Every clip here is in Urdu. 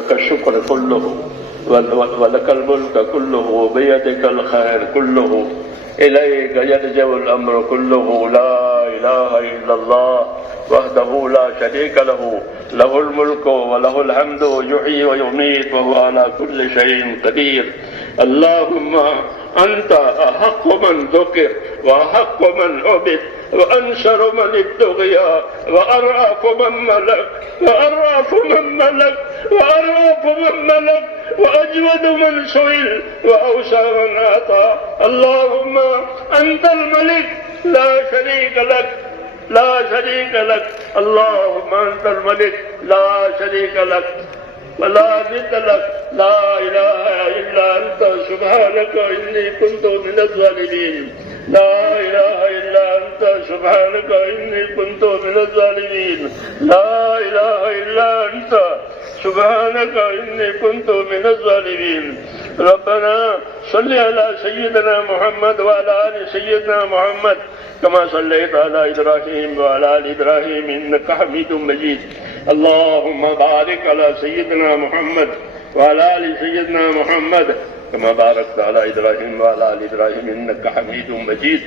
لك الشكر كله ولك الملك كله بيدك الخير كله إليك يرجع الأمر كله لا إله إلا الله وحده لا شريك له له الملك وله الحمد يحيي ويميت وهو على كل شيء قدير. اللهم أنت أحق من ذكر وأحق من عبد وأنشر من ابتغي وأرأف من ملك وأرأف من ملك وأرأف من ملك وأجود من سئل وأوسع من أعطى. اللهم أنت الملك لا شريك لك لا شريك لك. اللهم أنت الملك لا شريك لك ولا ند لك لا إله إلا أنت سبحانك إني كنت من الظالمين. لا إله إلا أنت سبحانك إني كنت من الظالمين. لا إله إلا أنت سبحانك إني كنت من الظالمين. ربنا صل على سيدنا محمد وعلى آل سيدنا محمد كما صليت على إبراهيم وعلى آل إبراهيم إنك حميد مجيد. اللهم بارك على سيدنا محمد وعلى آل سيدنا محمد كما باركت على إبراهيم وعلى آل إبراهيم إنك حميد مجيد.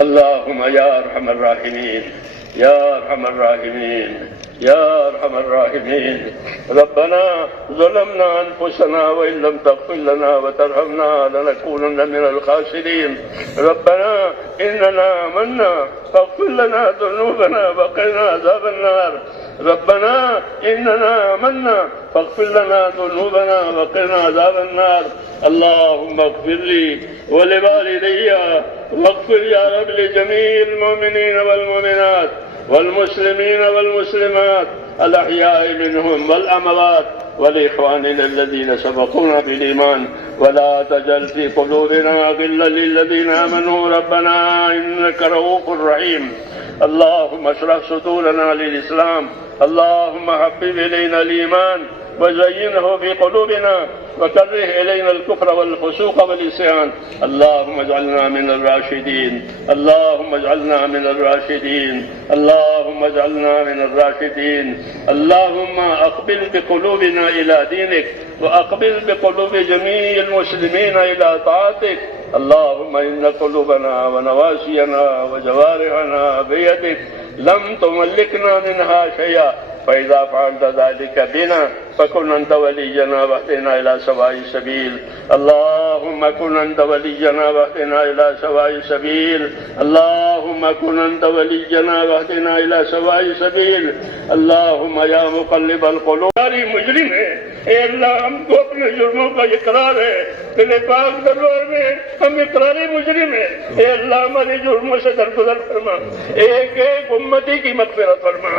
اللهم يا أرحم الراحمين يا أرحم الراحمين يا أرحم الراحمين. ربنا ظلمنا أنفسنا وإن لم تغفر لنا وترحمنا لنكونن من الخاسرين. ربنا إننا آمنا فاغفر لنا ذنوبنا وقنا عذاب النار. ربنا إننا آمنا فاغفر لنا ذنوبنا وقنا عذاب النار. اللهم اغفر لي ولوالدي واغفر يا رب لجميع المؤمنين والمؤمنات والمسلمين والمسلمات الأحياء منهم والأموات ولإخواننا الذين سبقونا بالإيمان ولا تجعل في قلوبنا غلا للذين آمنوا ربنا إنك رؤوف رحيم. اللهم اشرح صدورنا للإسلام. اللهم حبب إلينا الإيمان وزينه في قلوبنا وكره إلينا الكفر والفسوق والعصيان. اللهم اجعلنا من الراشدين. اللهم اجعلنا من الراشدين. اللهم اجعلنا من الراشدين. اللهم أقبل بقلوبنا إلى دينك وأقبل بقلوب جميع المسلمين إلى طاعتك. اللهم إن قلوبنا ونواسينا وجوارحنا بيدك لم تملكنا منها شيئا فإذا فعلت ذلك بنا فكن أنت ولينا واهدنا إلى سواء السبيل. اللهم كن أنت ولينا واهدنا إلى سواء السبيل. اللهم كن أنت ولينا واهدنا إلى سواء السبيل. اللهم يا مقلب القلوب ساری مجرم ہے اے اللہ ہم کو اپنے جرموں کا اقرار ہے تیرے پاک دربار میں ہم اقراری مجرم ہیں. اے اللہ ہمارے جرموں سے درگزر فرما. ایک ایک امتی کی مغفرت فرما.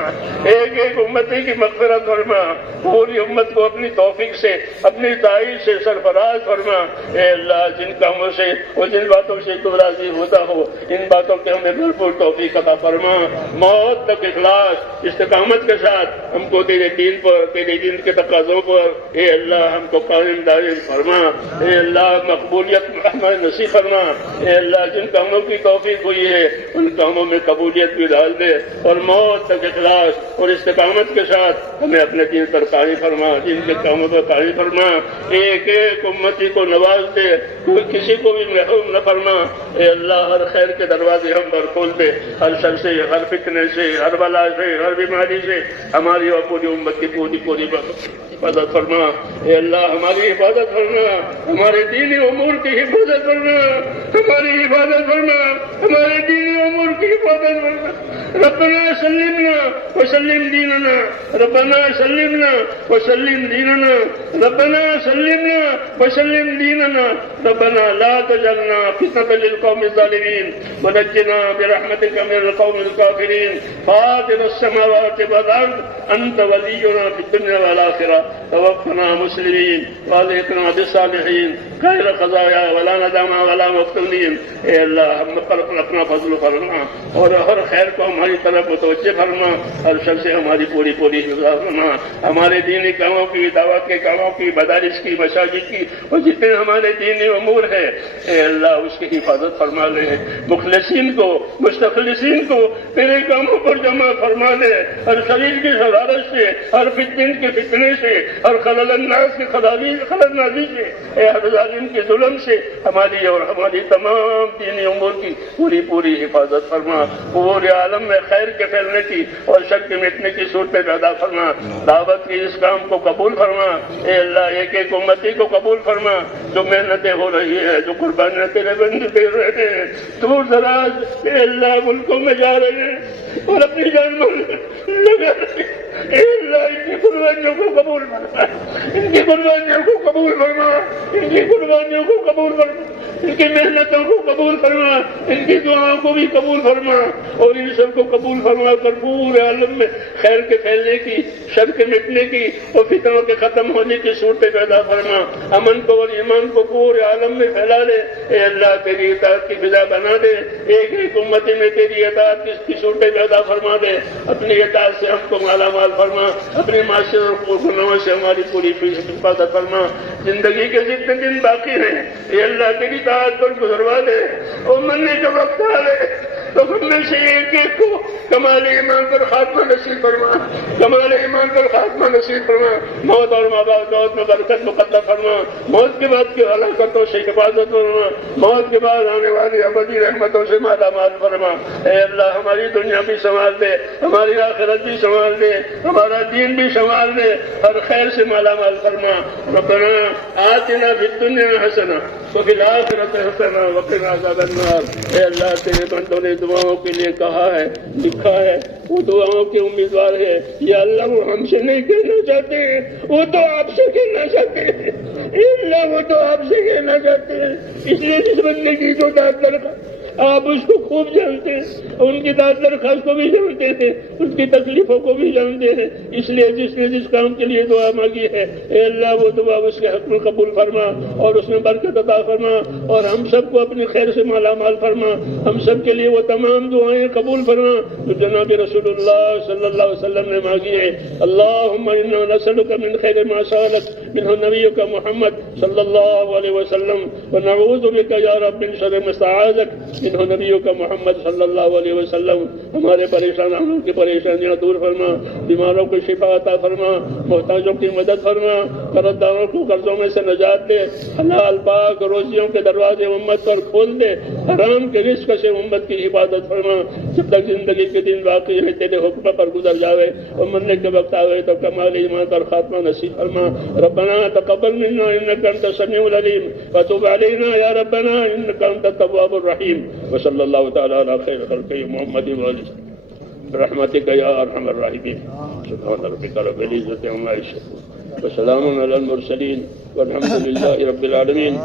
ایک ایک امتی کی مغفرت فرما. پوری امت کو اپنی توفیق سے اپنی تائید سے سرفراز فرما. اے اللہ جن کاموں سے اور جن باتوں سے تو راضی ہوتا ہو ان باتوں کے ہمیں بھرپور توفیق عطا فرما. موت تک اخلاص استقامت کے ساتھ ہم کو تیرے دین پر تیرے دین کے تقاضوں پر اے اللہ ہم کو قائم دائم فرما. اے اللہ مقبولیت ہمیں نصیب فرما. اے اللہ جن کاموں کی توفیق ہوئی ہے ان کاموں میں قبولیت بھی ڈال دے اور موت تک اخلاص اور استقامت کے ساتھ ہمیں اپنے دین پر قائم فرما. دین کے کاموں پر قائم فرما. ایک ایک امتی کو نواز دے. کوئی کسی کو بھی محروم نہ فرما. اے اللہ ہر خیر کے دروازے ہم پر کھول دے. ہر شر سے ہر فتنے سے ہر بلا سے ہر بیماری سے ہماری اور پوری امت کی پوری حفاظت فرما. اے اللہ ہماری حفاظت فرما. ہمارے دینی امور کی حفاظت فرما. ہماری حفاظت فرما. ہمارے دینی امور کی حفاظت فرما. ربنا سلمنا وسلم دیننا. ربنا سلمنا وسلم دیننا. ربنا سلمنا وسلم دیننا. ربنا لا تجعلنا فتنة للقوم الظالمين ونجنا برحمتك من القوم الكافرين. فاطر السماوات والأرض أنت ولينا في الدنيا والآخرة. توفنا مسلمين والحقنا بالصالحين غير خزايا ولا ندامة ولا مفتونين. اے اللہ ہم پر اپنا فضل فرما اور ہر خیر کو ہماری طرف متوجہ فرما. ہر شر سے ہماری پوری حفاظت فرما. ہمارے دینی کاموں کی دعوت کے کاموں جامعوں کی، مدارس کی، مساجد کی، اور جتنے ہمارے دینی امور ہیں اے اللہ اس کی حفاظت فرما لے، مخلصین کو مستخلصین کو تیرے کاموں پر جمع فرما لے، ہر شریر کی شرارت سے، ہر فتن کے فتنے سے، ہر خلل الناس کی خلل نازی سے، اے ہر ظالم کے ظلم سے ہماری اور ہماری تمام دینی امور کی پوری پوری حفاظت فرما، پورے عالم میں خیر کے پھیلنے کی اور شر کے مٹنے کی صورتیں پیدا فرما، دعوت کی اس کام کو قبول فرما اے اللہ، ایک ایک امتی کو قبول فرما، جو محنتیں ہو رہی ہے، جو قربانیاں تیرے بندے دے رہے ہیں، دور دراز اے اللہ ملکوں میں جا رہے ہیں اور اپنی جان لگا رہے ہیں، اے اللہ ان کی قربانیوں کو قبول فرما، ان کی قربانیوں کو قبول فرما، ان کی قربانیوں کو قبول فرما، ان کی محنتوں کو قبول فرما، ان کی دعاؤں کو بھی قبول فرما، اور ان سب کو قبول فرما کر پورے عالم میں خیر کے پھیلنے کی، شر کے مٹنے کی اور فتنوں کے ختم ہونے کی صورتیں پیدا فرما، امن کو اور ایمان کو پورے عالم میں پھیلا دے اے اللہ، تیری اطاعت کی فضا بنا دے، ایک ایک امتی میں تیری اطاعت کی صورتیں پیدا فرما دے، اپنی اطاعت سے ہم کو مالا مال فرما، اپنے معاشرے اور گناہوں سے ہماری پوری حفاظت فرما، زندگی کے جتنے دن باقی ہیں اے اللہ تیری اطاعت پر گزروا دے، اور مرنے کا وقت آ رہے تو ہم میں سے ایک ایک کو کمال ایمان پر خاتمہ نصیب فرما، کمال ایمان پر خاتمہ نصیب فرما، موت اور موت میں برکت مقدر فرما، موت کے بعد کی ہلاکتوں سے حفاظت فرما، موت کے بعد آنے والی ابدی رحمتوں سے مالا مال فرما، اے اللہ ہماری دنیا بھی سنبھال دے، ہماری آخرت بھی سنبھال دے، ہمارا دین بھی سنبھال دے، ہر خیر سے مالا مال فرما، ربنا آتنا فی الدنیا حسنہ وفی الآخرۃ حسنہ وقنا عذاب النار۔ اے اللہ تیرے بندوں نے دعاؤں کے لیے کہا ہے، لکھا ہے، وہ دعاؤں کے امیدوار ہے، یا اللہ وہ ہم سے نہیں کہنا چاہتے ہیں، وہ تو آپ سے کہنا چاہتے ہیں، اے اللہ وہ تو آپ سے کہنا چاہتے ہیں، اس لیے جس بندے کی جو داد درخواست آپ اس کو خوب جانتے ہیں، ان کی داد درخواست کو بھی جانتے ہیں، اس کی تکلیفوں کو بھی جانتے ہیں، اس لیے جس نے جس کام کے لیے دعا مانگی ہے اے اللہ وہ دعا اس کے حق میں قبول فرما اور اس میں برکت عطا فرما، اور ہم سب کو اپنی خیر سے مالا مال فرما، ہم سب کے لیے وہ تمام دعائیں قبول فرما جو جناب رسول اللہ صلی اللہ علیہ وسلم نے مانگی ہے۔ اللہم انا نسألک من خیر ما سألک منہ نبیک محمد صلی اللہ علیہ وسلم ونعوذ بک یا رب من شر ما استعاذک منہ نبیک محمد صلی اللہ علیہ وسلم۔ ہمارے پریشانوں کی پریشانیاں دور فرما، بیماروں کو شفا عطا فرما، محتاجوں کی مدد فرما، قرض داروں کو قرضوں میں سے نجات دے، حلال پاک روزیوں کے دروازے امت پر کھول دے، حرام کے رزق سے امت کی حفاظت فرما، جب تک زندگی کے دن باقی ہے تیرے حکم پر گزر جاوے اور مرنے کے وقت آوے تو کمال ایمان پر خاتمہ نصیب فرما۔ ربنا تقبل منا انك انت السميع العليم وتب علينا يا ربنا انك انت التواب الرحيم، وصلى الله تعالى على خير خلقه محمد وآله برحمتك يا ارحم الراحمين۔ سبحان ربك رب العزة عما يصفون وسلام على المرسلين والحمد لله رب العالمين۔